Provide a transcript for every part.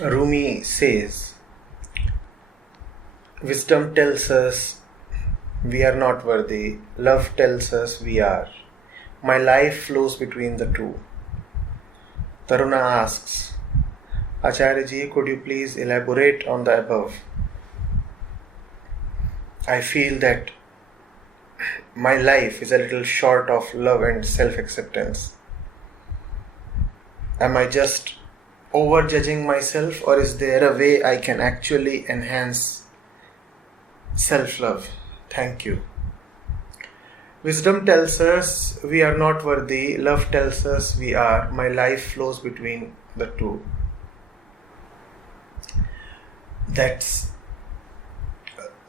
Rumi says, wisdom tells us we are not worthy, love tells us we are. My life flows between the two. Taruna asks, Acharya ji, could you please elaborate on the above? I feel that my life is a little short of love and self-acceptance. Am I just over-judging myself, or is there a way I can actually enhance self-love? Thank you. Wisdom tells us we are not worthy, love tells us we are. My life flows between the two. That's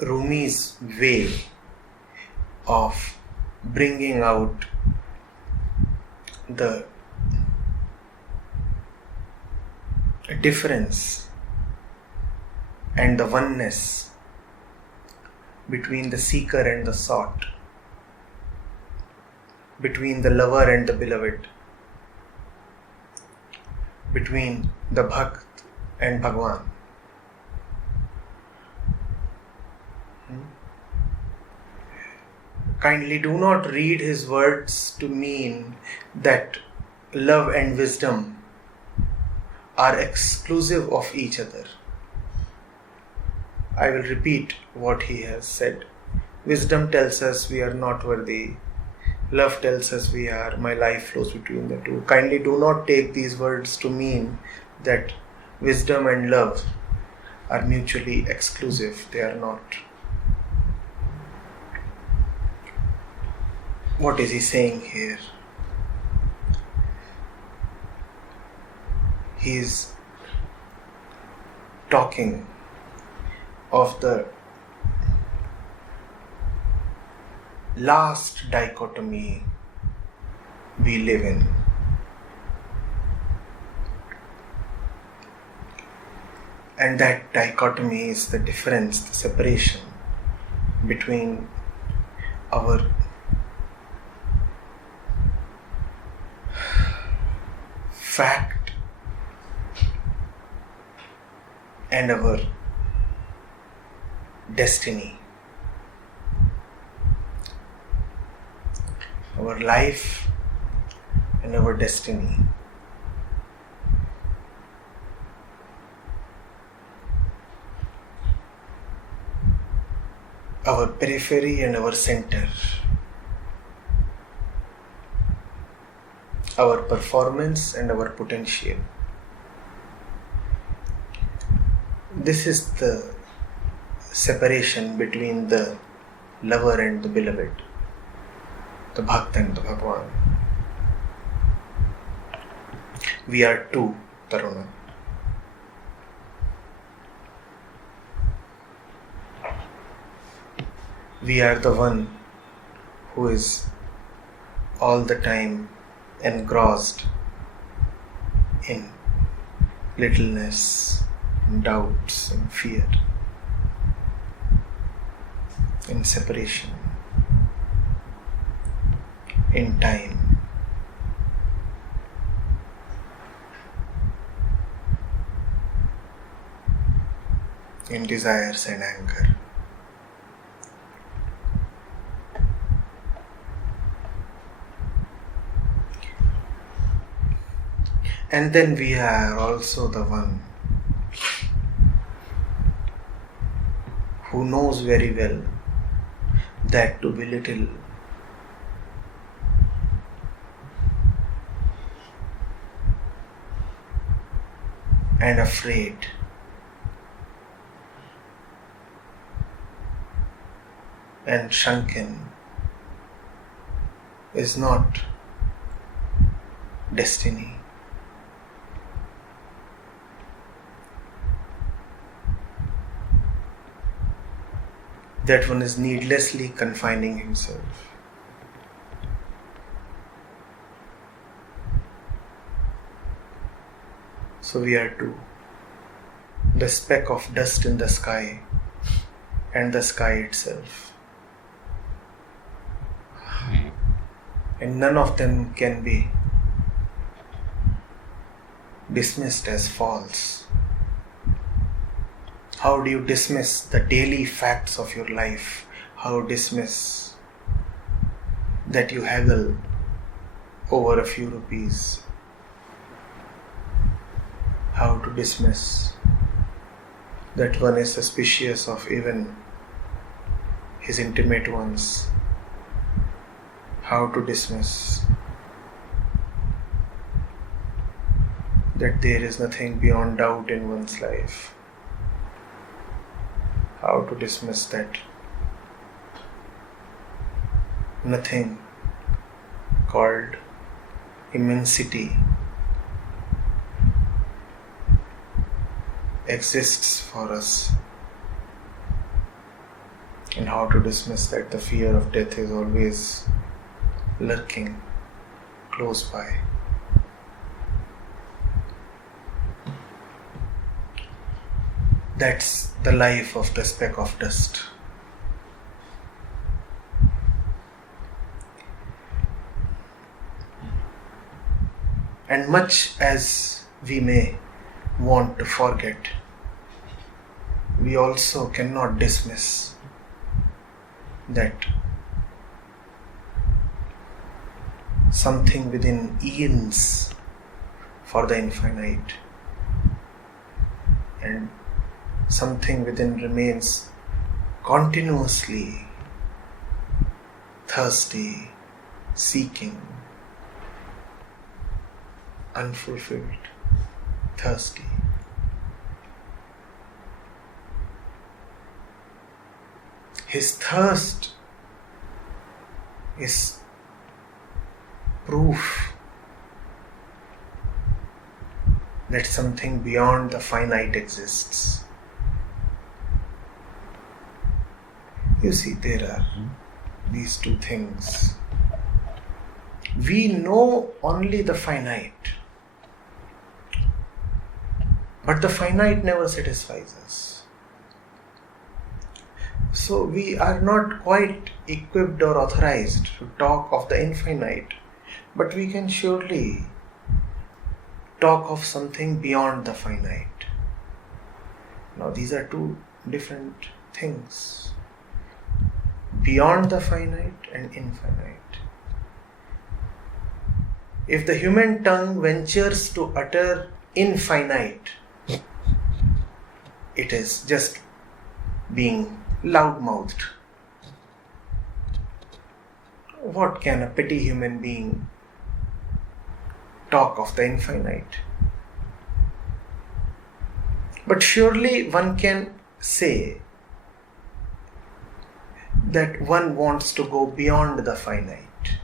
Rumi's way of bringing out the difference and the oneness between the seeker and the sought, between the lover and the beloved, between the Bhakt and Bhagwan. Kindly do not read his words to mean that love and wisdom are exclusive of each other. I will repeat what he has said. Wisdom tells us we are not worthy. Love tells us we are. My life flows between the two. Kindly do not take these words to mean that wisdom and love are mutually exclusive. They are not. What is he saying here? He is talking of the last dichotomy we live in. And that dichotomy is the difference, the separation between our fact and our destiny. Our life and our destiny. Our periphery and our center. Our performance and our potential. This is the separation between the lover and the beloved, the Bhakt and the Bhagwan. We are two, Taruna. We are the one who is all the time engrossed in littleness, doubts and fear, in separation, in time. In desires and anger. And then we are also the one who knows very well that to be little and afraid and shrunken is not destiny. That one is needlessly confining himself. So we are two, the speck of dust in the sky and the sky itself. And none of them can be dismissed as false. How do you dismiss the daily facts of your life? How dismiss that you haggle over a few rupees? How to dismiss that one is suspicious of even his intimate ones? How to dismiss that there is nothing beyond doubt in one's life? How to dismiss that nothing called immensity exists for us, and how to dismiss that the fear of death is always lurking close by. That's the life of the speck of dust. And much as we may want to forget, we also cannot dismiss that something within yearns for the infinite, and something within remains continuously thirsty, seeking, unfulfilled, thirsty. His thirst is proof that something beyond the finite exists. You see, there are these two things. We know only the finite, but the finite never satisfies us. So we are not quite equipped or authorized to talk of the infinite, but we can surely talk of something beyond the finite. Now these are two different things. Beyond the finite and infinite. If the human tongue ventures to utter infinite, it is just being loud-mouthed. What can a petty human being talk of the infinite? But surely one can say that one wants to go beyond the finite.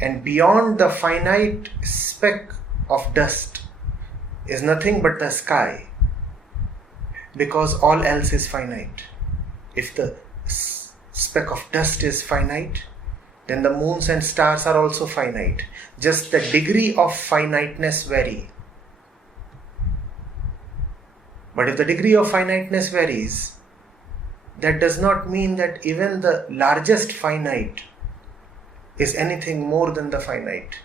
And beyond the finite speck of dust is nothing but the sky, because all else is finite. If the speck of dust is finite, then the moons and stars are also finite. Just the degree of finiteness vary. But if the degree of finiteness varies, that does not mean that even the largest finite is anything more than the finite.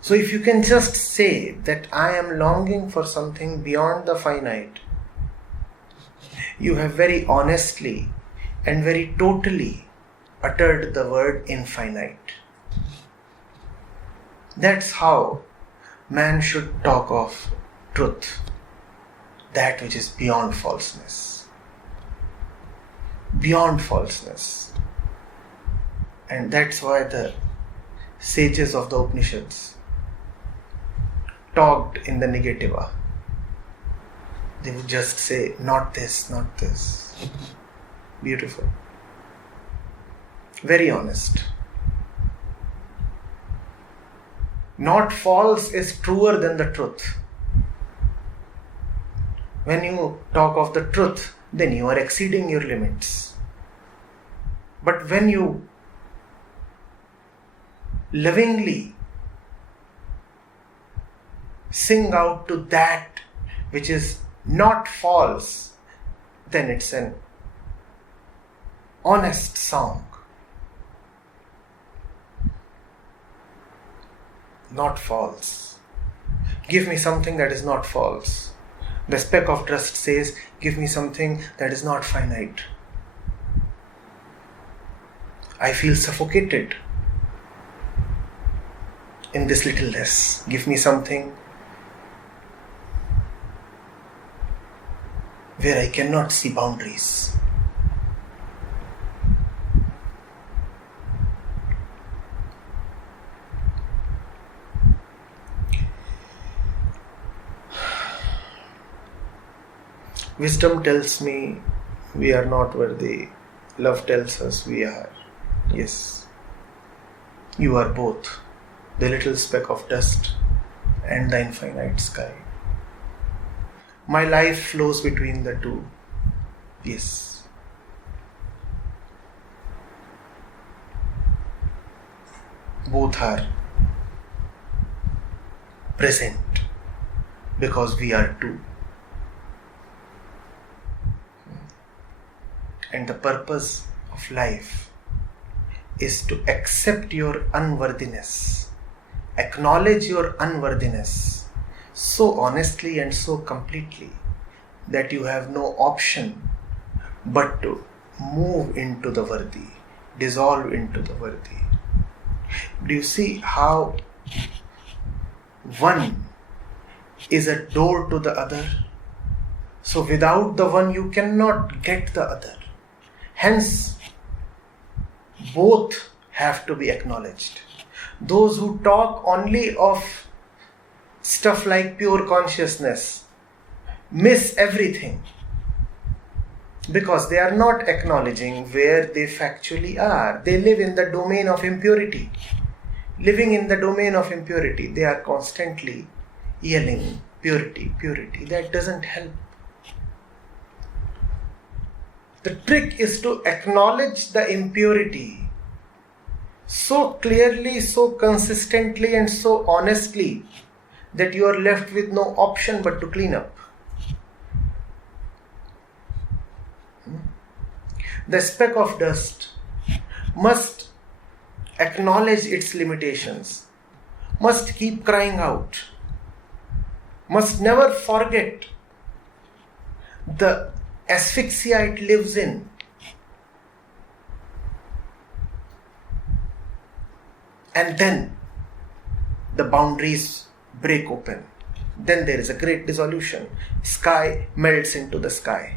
So if you can just say that I am longing for something beyond the finite, you have very honestly and very totally uttered the word infinite. That's how man should talk of truth, that which is beyond falseness. Beyond falseness. And that's why the sages of the Upanishads talked in the negativa. They would just say, not this, not this. Beautiful. Very honest. Not false is truer than the truth. When you talk of the truth, then you are exceeding your limits. But when you lovingly sing out to that which is not false, then it's an honest song. not false. Give me something that is not false. The speck of dust says, give me something that is not finite. I feel suffocated in this littleness. Give me something where I cannot see boundaries. Wisdom tells me we are not worthy. Love tells us we are. Yes, you are both, the little speck of dust and the infinite sky. My life flows between the two. Yes. Both are present because we are two. And the purpose of life is to accept your unworthiness, acknowledge your unworthiness so honestly and so completely that you have no option but to move into the worthy, dissolve into the worthy. Do you see how one is a door to the other? So without the one you cannot get the other. Hence, both have to be acknowledged. Those who talk only of stuff like pure consciousness miss everything because they are not acknowledging where they factually are. They live in the domain of impurity. Living in the domain of impurity, they are constantly yelling, purity, purity. That doesn't help. The trick is to acknowledge the impurity so clearly, so consistently and so honestly that you are left with no option but to clean up. The speck of dust must acknowledge its limitations, must keep crying out, must never forget the asphyxia it lives in. And then the boundaries break open. Then there is a great dissolution. Sky melts into the sky.